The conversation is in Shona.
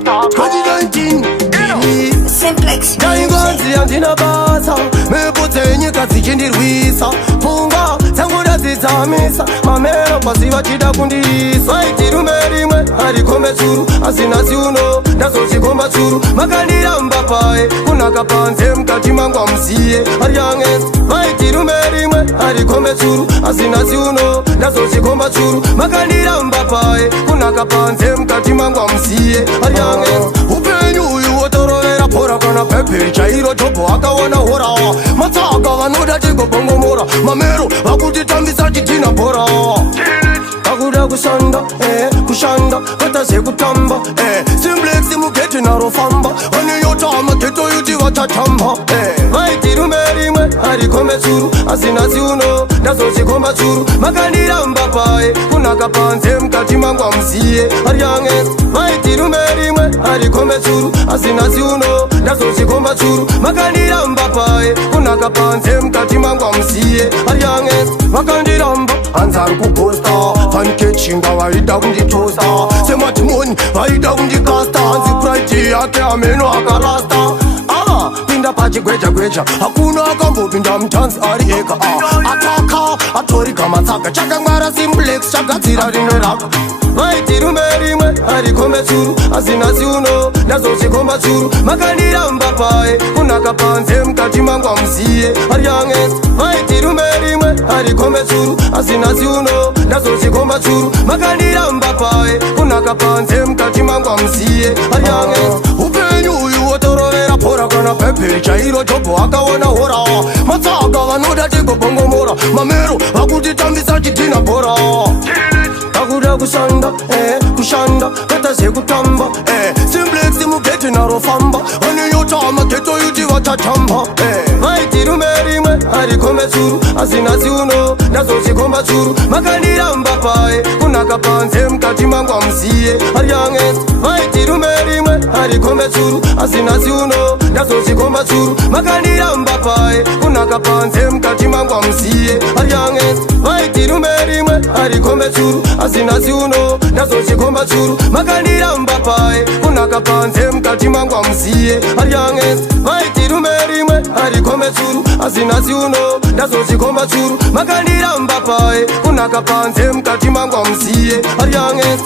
2019 Simplex Daingonzi andina basa Meputse nyika zichindirwisa Pfunga dzangu ndadzidzamisa Mamero pasi vachida kundirisa Vaiti Rume Rimwe harikombe tsuru Asina ziuno ndazochikomba tsuru Makandiramba paye kunaka panze mukati mangu amuziye Ariyanges Vaiti Rume Rimwe harikombe tsuru Asina ziuno ndazochikomba tsuru Makandiramba paye kunaka panze mukati mangu amuziye Ariyanges Upenyu uyu wotorovera pora kana pepe chairo topo akawana hora Matsaka vanoda tigobongomora Mamero vakutitambisa chitina bora Akuda kushanda, kushanda, kata sekutamba Simplex mugeti narofamba Aniyotama keto yuti watatamba Vaiti Rume Rimwe harikombe tsuru Asina ziuno ndazochikomba tsuru Makandiramba paye kunaka panze mukati mangu amuziye Ariyanges Vaiti Rume Rimwe harikombe tsuru Asina ziuno ndazochikomba tsuru Makandiramba paye kunaka panze mukati mangu amuziye Ariyanges Makandiramba anzari kuposta Fanike chinga vaida kunditosta Sematimoni vaida kundikasta Hanzi pride yake ameno akarasta Pinda pachigweja gweja Hakuna akambopinda mutanzi ari ega Ataka atorika matsaka Chakangwara Simplex chagadzira rimwe raka Vaiti Rume Rimwe harikombe tsuru Asina ziuno ndazochikomba tsuru Makandiramba paye kunaka panze mukati mangu amuziye Ariyanges Vaiti Rume Rimwe harikombe tsuru Asina ziuno ndazochikomba tsuru Makandiramba paye kunaka panze mukati mangu amuziye Ariyanges Upenyu uyu wotorovera pora kana pepe chairo topo akawana hora Matsaka vanoda tigobongomora Mamero vakutitambisa chitina bora Akuda kushanda, kushanda, kata sekutamba Simplex mugeti narofamba Aniyotama keto yuti watatamba Vaiti Rume Rimwe harikombe tsuru Asina ziuno ndazochikomba tsuru Makandiramba paye kunaka panze mukati mangu amuziye Ariyanges Vaiti Rume Rimwe harikombe tsuru Asina ziuno ndazochikomba tsuru Makandiramba paye kunaka panze mukati mangu amuziye Ariyanges Vaiti Rume Rimwe harikombe tsuru Asina ziuno ndazochikomba tsuru Makandiramba paye kunaka panze mukati mangu amuziye Ariyanges Vaiti Rume Rimwe harikombe tsuru Asina ziuno ndazochikomba tsuru Makandiramba paye kunaka panze mukati mangu amuziye Ariyanges